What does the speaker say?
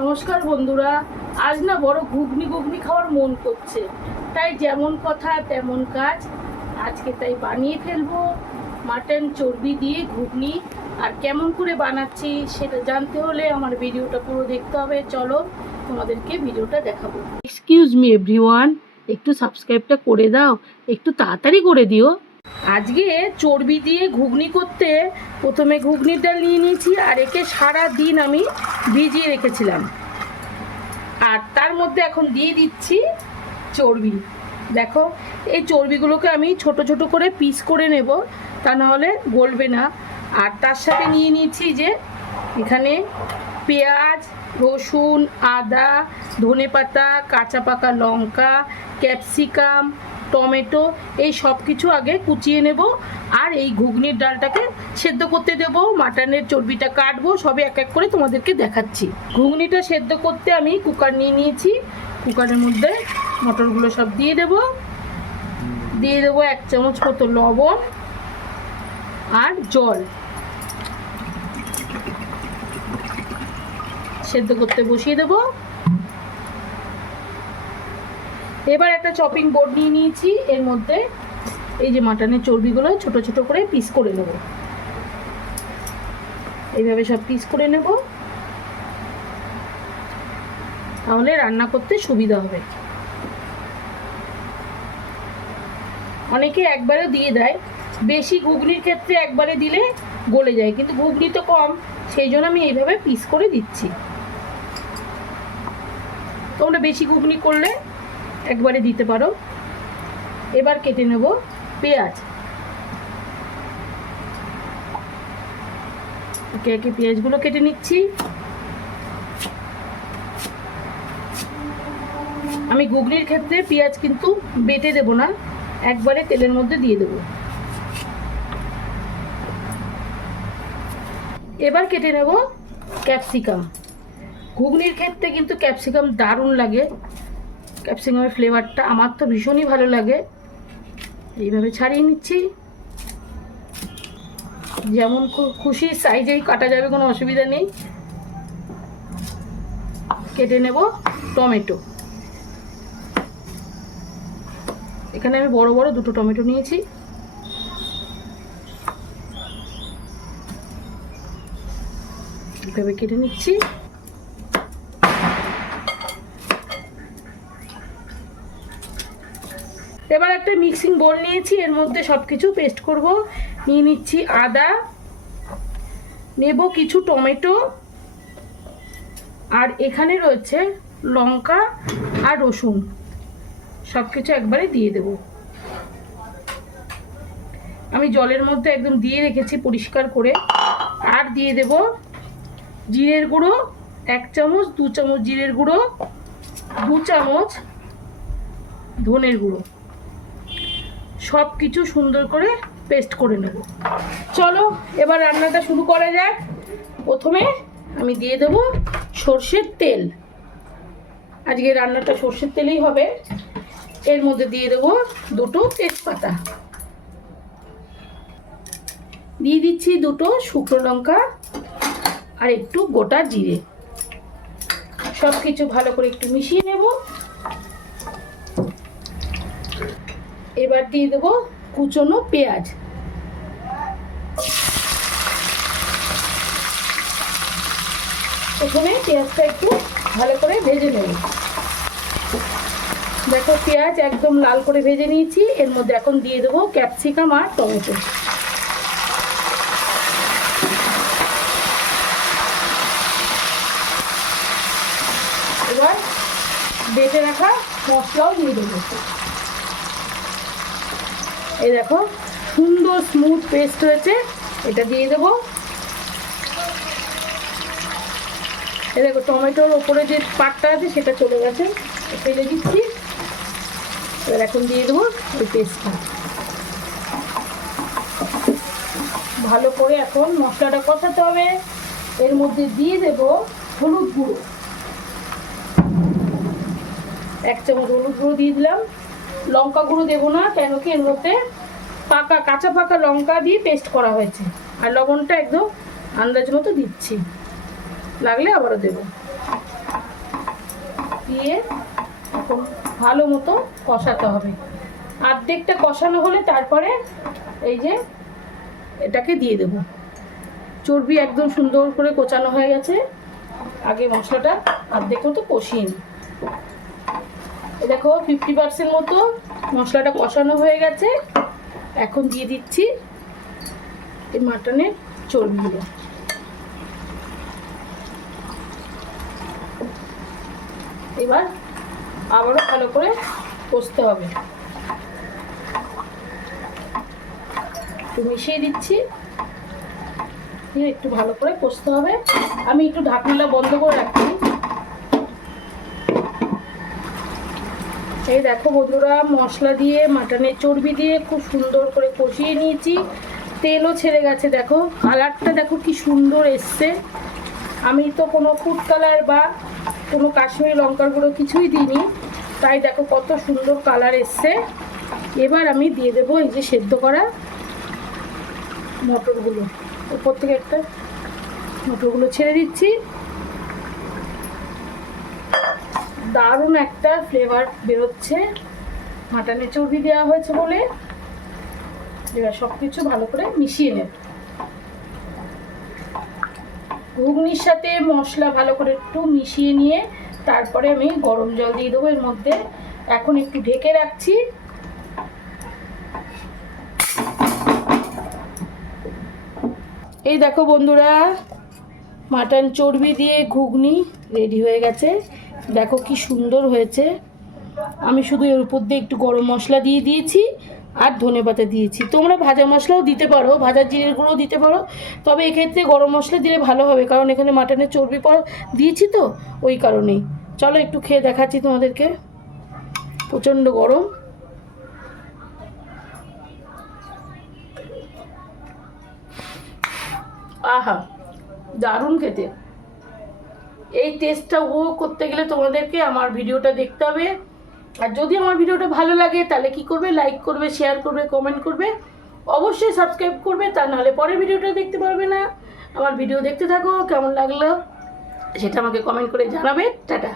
নমস্কার বন্ধুরা। আজ না বড় ঘুগনি ঘুগনি খাওয়ার মন করছে, তাই যেমন কথা তেমন কাজ। আজকে তাই বানিয়ে ফেলবো মাটন চর্বি দিয়ে ঘুগনি। আর কেমন করে বানাচ্ছি সেটা জানতে হলে আমার ভিডিওটা পুরো দেখতে হবে। চলো তোমাদেরকে ভিডিওটা দেখাবো। এক্সকিউজ মি এভরিওয়ান, একটু সাবস্ক্রাইবটা করে দাও, একটু তাড়াতাড়ি করে দিও। আজকে চর্বি দিয়ে ঘুগনি করতে প্রথমে ঘুগনির ডাল নিয়ে নিয়েছি, আর একে সারা দিন আমি ভিজিয়ে রেখেছিলাম। আর তার মধ্যে এখন দিয়ে দিচ্ছি চর্বি। দেখো, এই চর্বিগুলোকে আমি ছোট ছোট করে পিস করে নেব, তা নাহলে গলবে না। আর তার সাথে নিয়ে নিয়েছি যে এখানে পেঁয়াজ, রসুন, আদা, ধনেপাতা, কাঁচা পাকা লঙ্কা, ক্যাপসিকাম, টমেটো, এই সব কিছু আগে কুচিয়ে নেব। আর এই ঘুগনির ডালটাকে সেদ্ধ করতে দেব, মাটনের চর্বিটা কাটবো, সবে এক এক করে তোমাদেরকে দেখাচ্ছি। ঘুগনিটা সেদ্ধ করতে আমি কুকার নিয়ে নিয়েছি। কুকারের মধ্যে মটরগুলো সব দিয়ে দেবো 1 চামচ মতো লবণ আর জল। সেদ্ধ করতে বসিয়ে দেব। এবার একটা চপিং বোর্ড নিয়ে নিয়েছি, এর মধ্যে এই যে মাটনের চর্বিগুলো ছোট ছোট করে পিস করে নেব। এইভাবে সব পিস করে নেব, তাহলে রান্না করতে সুবিধা হবে। অনেকে একবারে দিয়ে দেয়, বেশি ঘুগনির ক্ষেত্রে একবারে দিলে গলে যায়, কিন্তু ঘুগনি তো কম, সেই জন্য আমি এইভাবে পিস করে দিচ্ছি। তোমরা বেশি ঘুগনি করলে একবারে দিতে পারো। এবার কেটে নেব পেঁয়াজ। একে একে পেঁয়াজগুলো কেটে নিচ্ছি। আমি ঘুগনির ক্ষেত্রে পেঁয়াজ কিন্তু বেটে দেব না, একবারে তেলের মধ্যে দিয়ে দেব। এবার কেটে নেব ক্যাপসিকাম। ঘুগনির ক্ষেত্রে কিন্তু ক্যাপসিকাম দারুণ লাগে, ক্যাপসিকামের ফ্লেভারটা আমার তো ভীষণই ভালো লাগে। এইভাবে ছাড়িয়ে নিচ্ছি, যেমন খুশি সাইজেই কাটা যাবে, কোনো অসুবিধা নেই। কেটে নেব টমেটো। এখানে আমি বড় বড় 2টো টমেটো নিয়েছি। এভাবে কেটে নিচ্ছি। এবার একটা মিক্সিং বোল নিয়েছি, এর মধ্যে সব কিছু পেস্ট করব। নিয়ে নিচ্ছি আদা, নেব কিছু টমেটো, আর এখানে রয়েছে লঙ্কা আর রসুন, সব কিছু একবারে দিয়ে দেব। আমি জলের মধ্যে একদম দিয়ে রেখেছি পরিষ্কার করে। আর দিয়ে দেব জিরের গুঁড়ো 1 চামচ, 2 চামচ জিরের গুঁড়ো, 2 চামচ ধনের গুঁড়ো, সব কিছু সুন্দর করে পেস্ট করে নেব। চলো এবার রান্নাটা শুরু করা যাক। প্রথমে আমি দিয়ে দেব সর্ষের তেল। আজকে রান্নাটা সর্ষের তেলেই হবে। এর মধ্যে দিয়ে দেব 2টো তেজপাতা, দিয়ে দিচ্ছি 2টো শুকনো লঙ্কা আর একটু গোটা জিরে। সব কিছু ভালো করে একটু মিশিয়ে নেব। এবার দিয়ে দেব কুচনো পেঁয়াজ। প্রথমে পেঁয়াজটা একটু ভালো করে ভেজে নেব। দেখো, পেঁয়াজ একদম লাল করে ভেজে নিয়েছি। এর মধ্যে এখন দিয়ে দেবো ক্যাপসিকাম আর টমেটো। এবার বেটে রাখা মশলাও দিয়ে দেবো। এই দেখো, সুন্দর স্মুথ পেস্ট হয়েছে, এটা দিয়ে দেবো। এই দেখো, টমেটোর ওপরে যে পাটটা আছে সেটা চলে গেছে, ফেলে দিচ্ছি। এবার এখন দিয়ে দেবো ওই পেস্টটা। ভালো করে এখন মশলাটা কষাতে হবে। এর মধ্যে দিয়ে দেব হলুদ গুঁড়ো, 1 চামচ হলুদ গুঁড়ো দিয়ে দিলাম। লঙ্কা গুঁড়ো দেবো না, কেন কি এর মধ্যে কাঁচা পাকা লঙ্কা দিয়ে পেস্ট করা হয়েছে। আর লবণটা একদম আন্দাজ মতো দিচ্ছি, লাগলে আবারও দেবো। দিয়ে এখন ভালো মতো কষাতে হবে। অর্ধেকটা কষানো হলে তারপরে এই যে এটাকে দিয়ে দেব। চর্বি একদম সুন্দর করে কোচানো হয়ে গেছে, আগে মশলাটা অর্ধেক মতো কষিয়ে নিই। দেখো 50% মতো মশলাটা কষানো হয়ে গেছে। এখন দিয়ে দিচ্ছি এই মাটনের চর্বিগুলো। এবার আবারও ভালো করে কষতে হবে, একটু মিশিয়ে দিচ্ছি, একটু ভালো করে কষতে হবে। আমি একটু ঢাকনাটা বন্ধ করে রাখছি। এই দেখো বন্ধুরা, মশলা দিয়ে মাটনের চর্বি দিয়ে খুব সুন্দর করে কষিয়ে নিয়েছি, তেলও ছেড়ে গেছে। দেখো কালারটা দেখো কি সুন্দর এসছে। আমি তো কোনো ফুড কালার বা কোনো কাশ্মীরি লঙ্কার গুঁড়ো কিছুই দিইনি, তাই দেখো কত সুন্দর কালার এসছে। এবার আমি দিয়ে দেবো এই যে সেদ্ধ করা মটরগুলো, উপর থেকে একটা মটরগুলো ছেড়ে দিচ্ছি। দারুণ একটা ফ্লেভার বেরোচ্ছে, মাটনের চর্বি দেওয়া হয়েছে বলে। এবার সব কিছু ভালো করে মিশিয়ে নেব। ঘুগনির সাথে মশলা ভালো করে একটু মিশিয়ে নিয়ে তারপরে আমি গরম জল দিয়ে দেবো এর মধ্যে। এখন একটু ঢেকে রাখছি। এই দেখো বন্ধুরা, মাটন চর্বি দিয়ে ঘুগনি রেডি হয়ে গেছে। দেখো কি সুন্দর হয়েছে। আমি শুধু এর উপর দিয়ে একটু গরম মশলা দিয়ে দিয়েছি আর ধনেপাতা দিয়েছি। তোমরা ভাজা মশলাও দিতে পারো, ভাজা জিরের গুঁড়ো দিতে পারো, তবে এক্ষেত্রে গরম মশলা দিলে ভালো হবে, কারণ এখানে মাটনের চর্বি দিয়েছি তো, ওই কারণেই। চলো একটু খেয়ে দেখাচ্ছি তোমাদেরকে। প্রচণ্ড গরম। আহা, দারুণ খেতে। এই টেস্টটা উপভোগ করতে গেলে তোমাদেরকে আমার ভিডিওটা দেখতে হবে। আর যদি আমার ভিডিওটা ভালো লাগে তাহলে কি করবে, লাইক করবে, শেয়ার করবে, কমেন্ট করবে, অবশ্যই সাবস্ক্রাইব করবে, তা নাহলে পরের ভিডিওটা দেখতে পারবে না। আমার ভিডিও দেখতে থাকো, কেমন লাগলো সেটা আমাকে কমেন্ট করে জানাবে। টাটা।